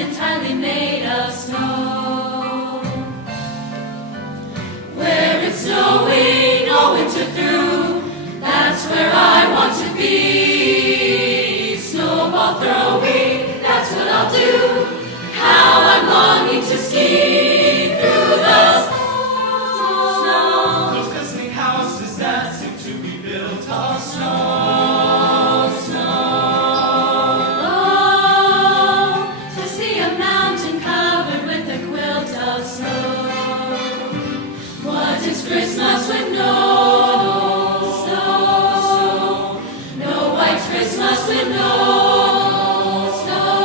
entirely made of snow. Where it's snowing all winter through, that's where I want to be. Snowball throwing, that's what I'll do. How I'm longing to ski through the snow. Those glistening houses that seem to be built of snow. Oh, to see a mountain covered with a quilt of snow. What is Christmas with no snow? No white Christmas with no snow.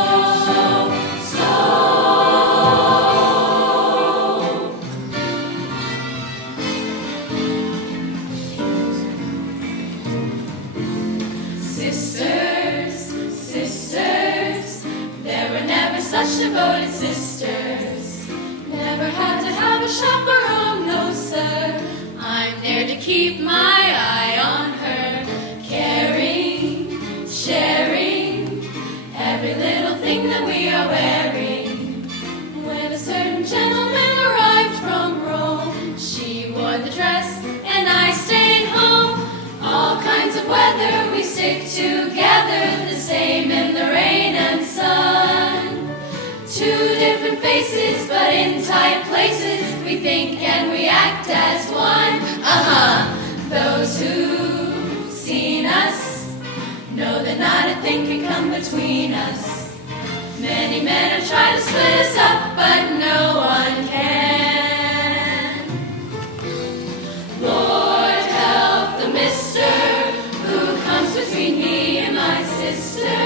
Sisters, sisters, there were never such devoted sisters. Never had to have a chaperone, no sir. I'm there to keep my eye on her, caring, sharing every little thing that we are wearing. When a certain gentleman arrived from Rome, she wore the dress and I stayed home. All kinds of weather we stick together, the same in the rain and sun. Two different faces, but in tight places, we think and we act as one. Those who've seen us know that not a thing can come between us. Many men have tried to split us up, but no one can. Lord, help the mister who comes between me and my sister.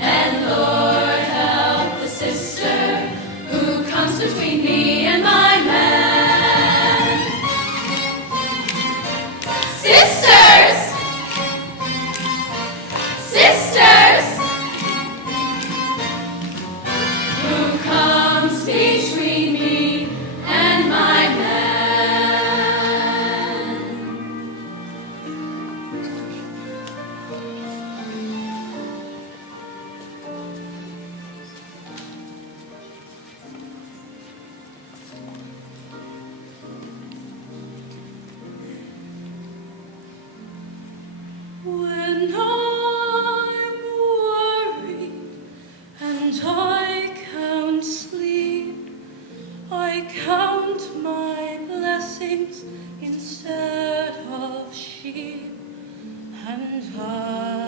And Lord, help the sister who comes between me and my man. Sisters! Sisters! Who comes between me and my man? When I'm worried and I can't sleep, I count my blessings instead of sheep, and I